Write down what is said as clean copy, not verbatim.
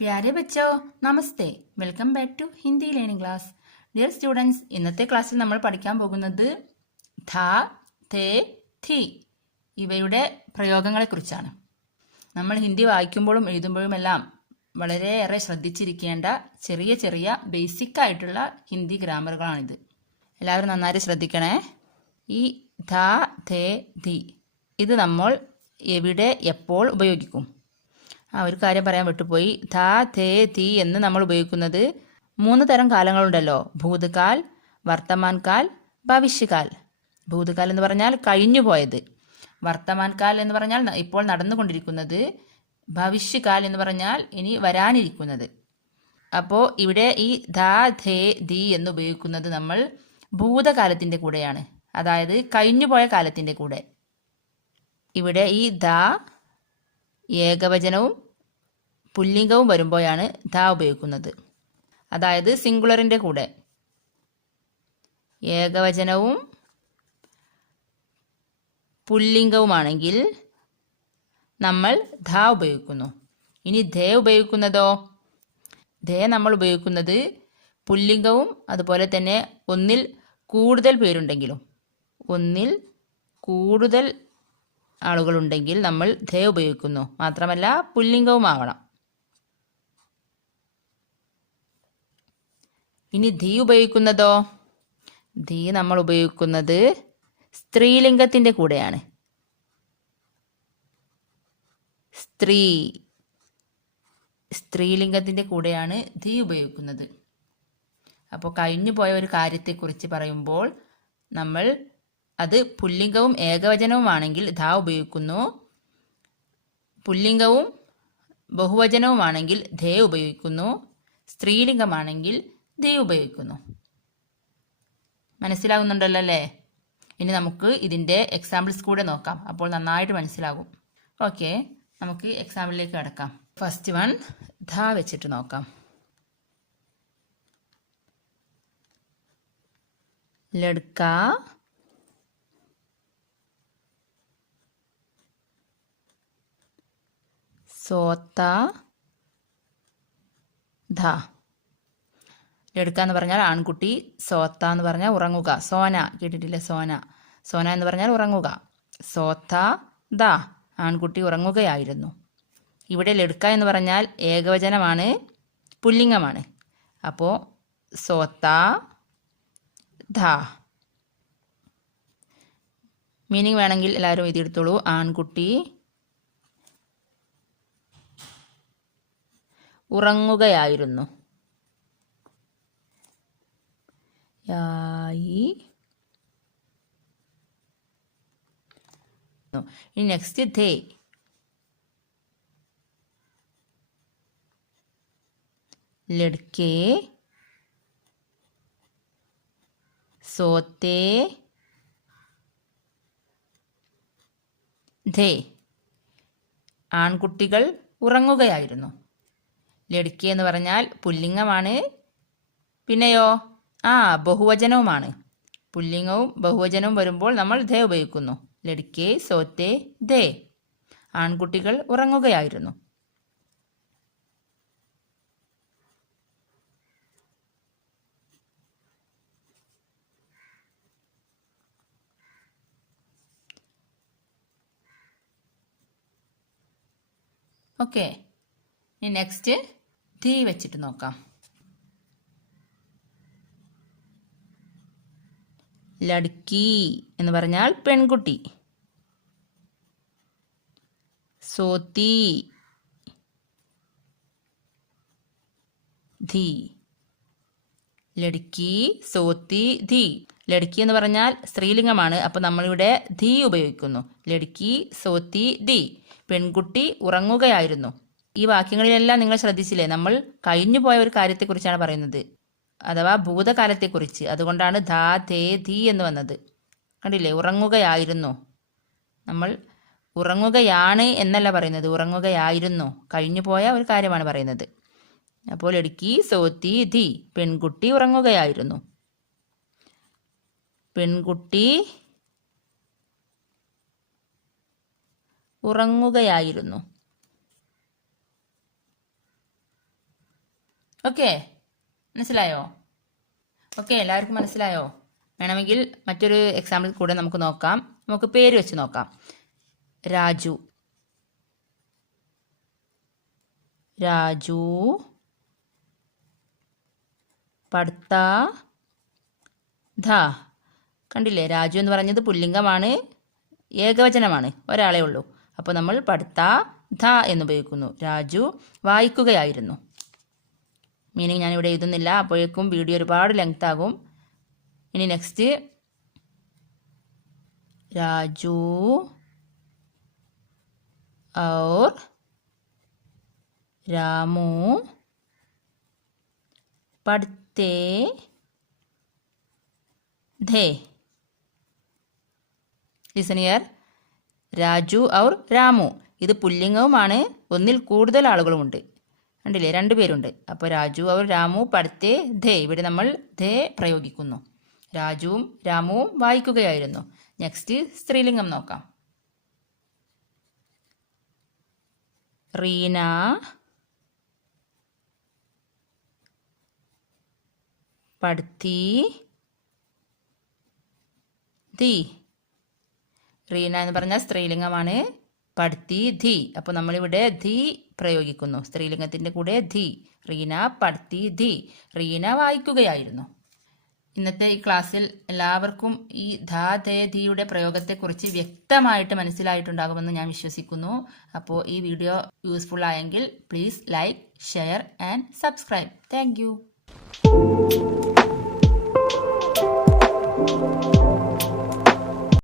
പ്യാരെ ബച്ചോ നമസ്തേ welcome back to Hindi learning class. Dear students, ഇന്നത്തെ ക്ലാസ്സിൽ നമ്മൾ പഠിക്കാൻ പോകുന്നത് ധ, ഥേ, ഥി ഇവയുടെ പ്രയോഗങ്ങളെക്കുറിച്ചാണ്. നമ്മൾ ഹിന്ദി വായിക്കുമ്പോഴും എഴുതുമ്പോഴുമെല്ലാം വളരെയേറെ ശ്രദ്ധിച്ചിരിക്കേണ്ട ചെറിയ ചെറിയ ബേസിക് ആയിട്ടുള്ള ഹിന്ദി ഗ്രാമറുകളാണിത്. എല്ലാവരും നന്നായി ശ്രദ്ധിക്കണേ. ഈ ധ, ഥേ, ധി ഇത് നമ്മൾ എവിടെ എപ്പോൾ ഉപയോഗിക്കും? ഒരു കാര്യം പറയാൻ വിട്ടുപോയി. ധ, ഥേ, ധി എന്ന് നമ്മൾ ഉപയോഗിക്കുന്നത് 3 തരം കാലങ്ങളുണ്ടല്ലോ: ഭൂതകാൽ, വർത്തമാൻകാൽ, ഭവിഷ്യകാൽ. ഭൂതകാൽ എന്ന് പറഞ്ഞാൽ കഴിഞ്ഞു പോയത്, വർത്തമാൻകാൽ എന്ന് പറഞ്ഞാൽ ഇപ്പോൾ നടന്നുകൊണ്ടിരിക്കുന്നത്, ഭവിഷ്യകാൽ എന്ന് പറഞ്ഞാൽ ഇനി വരാനിരിക്കുന്നത്. അപ്പോൾ ഇവിടെ ഈ ധ, ഥേ, ധി എന്ന് ഉപയോഗിക്കുന്നത് നമ്മൾ ഭൂതകാലത്തിൻ്റെ കൂടെയാണ്, അതായത് കഴിഞ്ഞുപോയ കാലത്തിൻ്റെ കൂടെ. ഇവിടെ ഈ ധ ഏകവചനവും പുല്ലിംഗവും വരുമ്പോഴാണ് ധ ഉപയോഗിക്കുന്നത്, അതായത് സിംഗുലറിൻ്റെ കൂടെ. ഏകവചനവും പുല്ലിംഗവുമാണെങ്കിൽ നമ്മൾ ധ ഉപയോഗിക്കുന്നു. ഇനി ധേ ഉപയോഗിക്കുന്നതോ? ധേ നമ്മൾ ഉപയോഗിക്കുന്നത് പുല്ലിംഗവും അതുപോലെ തന്നെ ഒന്നിൽ കൂടുതൽ പേരുണ്ടെങ്കിലും, ഒന്നിൽ കൂടുതൽ ആളുകളുണ്ടെങ്കിൽ നമ്മൾ ധേ ഉപയോഗിക്കുന്നു. മാത്രമല്ല പുല്ലിംഗവും ആവണം. ഇനി ധി ഉപയോഗിക്കുന്നതോ? ധി നമ്മൾ ഉപയോഗിക്കുന്നത് സ്ത്രീലിംഗത്തിൻ്റെ കൂടെയാണ്. സ്ത്രീലിംഗത്തിൻ്റെ കൂടെയാണ് ധി ഉപയോഗിക്കുന്നത്. അപ്പോൾ കഴിഞ്ഞു പോയ ഒരു കാര്യത്തെക്കുറിച്ച് പറയുമ്പോൾ നമ്മൾ അത് പുല്ലിംഗവും ഏകവചനവുമാണെങ്കിൽ ധ ഉപയോഗിക്കുന്നു, പുല്ലിംഗവും ബഹുവചനവുമാണെങ്കിൽ ധേ ഉപയോഗിക്കുന്നു, സ്ത്രീലിംഗമാണെങ്കിൽ ധി ഉപയോഗിക്കുന്നു. മനസ്സിലാകുന്നുണ്ടല്ലോ അല്ലേ? ഇനി നമുക്ക് ഇതിൻ്റെ എക്സാമ്പിൾസ് കൂടെ നോക്കാം, അപ്പോൾ നന്നായിട്ട് മനസ്സിലാകും. ഓക്കെ, നമുക്ക് എക്സാമ്പിളിലേക്ക് കടക്കാം. ഫസ്റ്റ് വൺ ധ വെച്ചിട്ട് നോക്കാം. ലഡ്ക സോത്ത ധ. ലഡ്ക എന്ന് പറഞ്ഞാൽ ആൺകുട്ടി, സോത്ത എന്ന് പറഞ്ഞാൽ ഉറങ്ങുക. സോന കേട്ടിട്ടില്ലേ? സോന എന്ന് പറഞ്ഞാൽ ഉറങ്ങുക. സോത്ത ധ, ആൺകുട്ടി ഉറങ്ങുകയായിരുന്നു. ഇവിടെ ലഡ്ക എന്ന് പറഞ്ഞാൽ ഏകവചനമാണ്, പുല്ലിംഗമാണ്. അപ്പോൾ സോത്ത ധ. മീനിങ് വേണമെങ്കിൽ എല്ലാവരും എഴുതിയെടുത്തോളൂ. ആൺകുട്ടി ഉറങ്ങുകയായിരുന്നു. ഇനി നെക്സ്റ്റ് ധേ. ലഡ്കേ സോത്തേ ധേ, ആൺകുട്ടികൾ ഉറങ്ങുകയായിരുന്നു. ലഡ്കി എന്ന് പറഞ്ഞാൽ പുല്ലിംഗമാണ്, പിന്നെയോ ബഹുവചനവുമാണ്. പുല്ലിംഗവും ബഹുവചനവും വരുമ്പോൾ നമ്മൾ ധേ ഉപയോഗിക്കുന്നു. ലഡ്കേ സോത്തേ ധേ, ആൺകുട്ടികൾ ഉറങ്ങുകയായിരുന്നു. ഓക്കെ, ഇനി നെക്സ്റ്റ് ധി വെച്ചിട്ട് നോക്കാം. ലഡ്കി എന്ന് പറഞ്ഞാൽ പെൺകുട്ടി. സോത്തി ധി. ലഡ്കി സോത്തി ധി. ലഡ്കി എന്ന് പറഞ്ഞാൽ സ്ത്രീലിംഗമാണ്, അപ്പോൾ നമ്മളിവിടെ ധി ഉപയോഗിക്കുന്നു. ലഡ്കി സോത്തി ധി, പെൺകുട്ടി ഉറങ്ങുകയായിരുന്നു. ഈ വാക്യങ്ങളിലെല്ലാം നിങ്ങൾ ശ്രദ്ധിച്ചില്ലേ? നമ്മൾ കഴിഞ്ഞു പോയ ഒരു കാര്യത്തെക്കുറിച്ചാണ് പറയുന്നത്, അഥവാ ഭൂതകാലത്തെക്കുറിച്ച്. അതുകൊണ്ടാണ് ധ, ഥേ, ധി എന്ന് വന്നത്. കണ്ടില്ലേ? ഉറങ്ങുകയായിരുന്നു. നമ്മൾ ഉറങ്ങുകയാണ് എന്നല്ല പറയുന്നത്, ഉറങ്ങുകയായിരുന്നു. കഴിഞ്ഞു പോയ ഒരു കാര്യമാണ് പറയുന്നത്. അപ്പോൾ ലഡ്കി സോത്തി ധി, പെൺകുട്ടി ഉറങ്ങുകയായിരുന്നു. പെൺകുട്ടി ഉറങ്ങുകയായിരുന്നു. ഓക്കെ, മനസ്സിലായോ? ഓക്കെ, എല്ലാവർക്കും മനസ്സിലായോ? വേണമെങ്കിൽ മറ്റൊരു എക്സാമ്പിൾ കൂടെ നമുക്ക് നോക്കാം. നമുക്ക് പേര് വെച്ച് നോക്കാം. രാജു. രാജു പഠിത്താ ധ. കണ്ടില്ലേ, രാജു എന്ന് പറഞ്ഞത് പുല്ലിംഗമാണ്, ഏകവചനമാണ്, ഒരാളേ ഉള്ളൂ. അപ്പോൾ നമ്മൾ പഠിത്താ ധ എന്ന് ഉപയോഗിക്കുന്നു. രാജു വായിക്കുകയായിരുന്നു. മീനിങ് ഞാനിവിടെ എഴുതുന്നില്ല, അപ്പോഴേക്കും വീഡിയോ ഒരുപാട് ലെങ്ത് ആകും. ഇനി നെക്സ്റ്റ്, രാജു और രാമു പഠിത്തേ ധേ. Listen here. രാജു ഔർ രാമു, ഇത് പുല്ലിംഗവുമാണ്, ഒന്നിൽ കൂടുതൽ ആളുകളുമുണ്ട്. കണ്ടില്ലേ, 2 പേരുണ്ട്. അപ്പോൾ രാജു ഔർ രാമു പഠിത്തേ ധേ, ഇവിടെ നമ്മൾ ധേ പ്രയോഗിക്കുന്നു. രാജുവും രാമുവും വായിക്കുകയായിരുന്നു. നെക്സ്റ്റ് സ്ത്രീലിംഗം നോക്കാം. റീന പഠിത്തി ധി. റീന എന്ന് പറഞ്ഞാൽ സ്ത്രീലിംഗമാണ്, പഠിത്തി ധി. അപ്പോൾ നമ്മളിവിടെ ധി പ്രയോഗിക്കുന്നു, സ്ത്രീലിംഗത്തിൻ്റെ കൂടെ ധി. റീന പഠിത്തി ധി, റീന വായിക്കുകയായിരുന്നു. ഇന്നത്തെ ഈ ക്ലാസ്സിൽ എല്ലാവർക്കും ഈ ധാ ധേ ധിയുടെ പ്രയോഗത്തെക്കുറിച്ച് വ്യക്തമായിട്ട് മനസ്സിലായിട്ടുണ്ടാകുമെന്ന് ഞാൻ വിശ്വസിക്കുന്നു. അപ്പോൾ ഈ വീഡിയോ യൂസ്ഫുൾ ആയെങ്കിൽ please like, share and subscribe. Thank you.